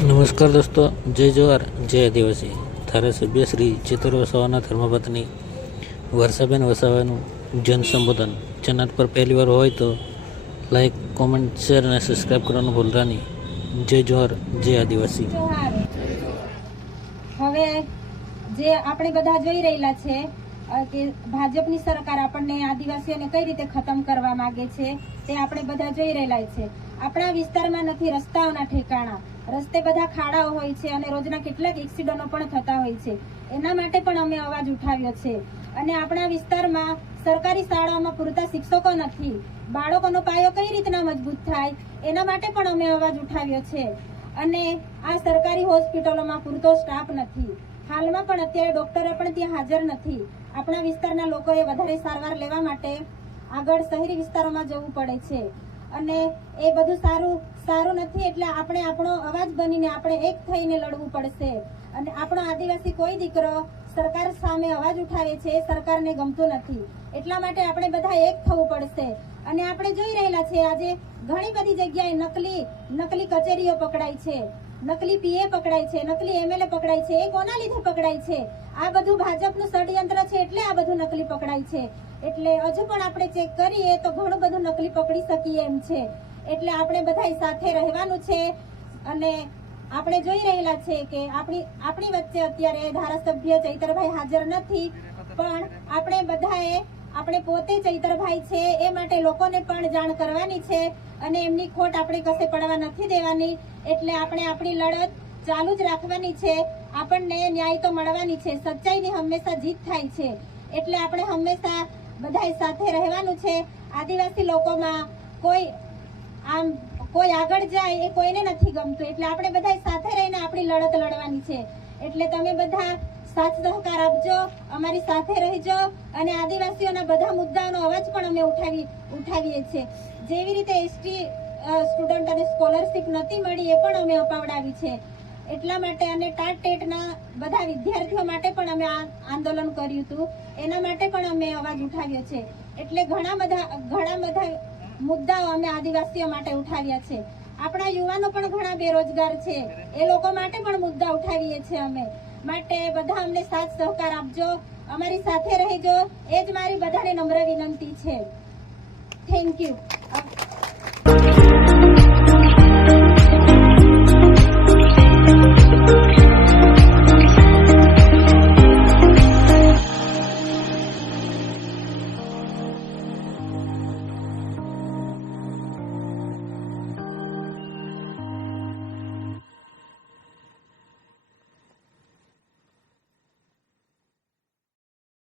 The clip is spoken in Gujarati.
નમસ્કાર દોસ્તો, જય જવાહર, જય આદિવાસી. ધારાસભ્ય શ્રી ચેતર વસાવાના ધર્મપત્ની વર્ષાબેન વસાવાનું જન સંબોધન ચેનલ પર પહેલી વાર હોય તો લાઈક, કોમેન્ટ, શેર અને સબસ્ક્રાઈબ કરવાનું ભૂલતા નહીં. જય જવાહર, જય આદિવાસી. હવે જે આપણે બધા જોઈ રહેલા છે કે ભાજપની સરકાર આપણને આદિવાસીઓને કઈ રીતે ખતમ કરવા માંગે છે તે આપણે બધા જોઈ રહેલા છે. આપણા વિસ્તારમાં નથી રસ્તાઓના ઠેકાણા, રસ્તે બધા ખાડાઓ હોય છે અને રોજના કેટલાક એક્સિડન્ટો પણ થતા હોય છે. એના માટે પણ અમે અવાજ ઉઠાવ્યો છે. અને આપણા વિસ્તારમાં સરકારી શાળાઓમાં પૂરતા શિક્ષકો નથી. બાળકોનો પાયો કઈ રીતના મજબૂત થાય એના માટે પણ અમે અવાજ ઉઠાવ્યો છે. અને આ સરકારી હોસ્પિટલોમાં પૂરતો સ્ટાફ નથી. હાલમાં પણ અત્યારે ડોક્ટરો પણ ત્યાં હાજર નથી. આપણા વિસ્તારના લોકોએ વધારે સારવાર લેવા માટે આગળ શહેરી વિસ્તારોમાં જવું પડે છે અને એ બધું સારું નથી. એટલે આપણે આપણો અવાજ બનીને આપણે એક થઈને લડવું પડશે. અને આપણો આદિવાસી કોઈ દીકરો સરકાર સામે અવાજ ઉઠાવે છે એ સરકારને ગમતું નથી. એટલા માટે આપણે બધા એક થવું પડશે. અને આપણે જોઈ રહેલા છે આજે ઘણી બધી જગ્યાએ નકલી કચેરીઓ પકડાય છે, નકલી પીએ પકડાય છે, નકલી એમએલએ પકડાય છે. એ કોના લીધે પકડાય છે? આ બધું ભાજપનું ષડયંત્ર છે એટલે આ બધું નકલી પકડાય છે. એટલે હજુ પણ આપણે ચેક કરીએ તો ઘણું બધું નકલી પકડી શકીએ એમ છે. એટલે આપણે બધા સાથે રહેવાનું છે. અને આપણે જોઈ રહેલા છે કે આપણી વચ્ચે અત્યારે ધારાસભ્ય ચૈતરભાઈ હાજર નથી, પણ આપણે પોતે ચૈતરભાઈ છે એ માટે લોકોને પણ જાણ કરવાની છે અને એમની ખોટ આપણે કશે પડવા નથી દેવાની. એટલે આપણે આપણી લડત ચાલુ જ રાખવાની છે. આપણને ન્યાય તો મળવાની છે. સચ્ચાઈની હંમેશા જીત થાય છે. એટલે આપણે હંમેશા બધા સાથે રહેવાનું છે. આદિવાસી લોકોમાં કોઈ આગળ જાય એ કોઈને નથી ગમતું. એટલે આપણે બધા સાથે રહીને આપણી લડત લડવાની છે. એટલે તમે બધા સાથ સહકાર આપજો, અમારી સાથે રહેજો. અને આદિવાસીઓના બધા મુદ્દાઓનો અવાજ પણ અમે ઉઠાવીએ છીએ. જેવી રીતે એસટી સ્ટુડન્ટ અને સ્કોલરશીપ નથી મળી એ પણ અમે અપાવડાવી છે. એટલા માટે અને ટાટટેટના બધા વિદ્યાર્થીઓ માટે પણ અમે આંદોલન કર્યું હતું. એના માટે પણ અમે અવાજ ઉઠાવ્યો છે. એટલે ઘણા બધા મુદ્દાઓ અમે આદિવાસીઓ માટે ઉઠાવ્યા છે. આપણા યુવાનો પણ ઘણા બેરોજગાર છે, એ લોકો માટે પણ મુદ્દા ઉઠાવીએ છીએ અમે. માટે બધા અમને સાથ સહકાર આપજો, અમારી સાથે રહેજો. એ જ મારી બધાને નમ્ર વિનંતી છે. Thank you.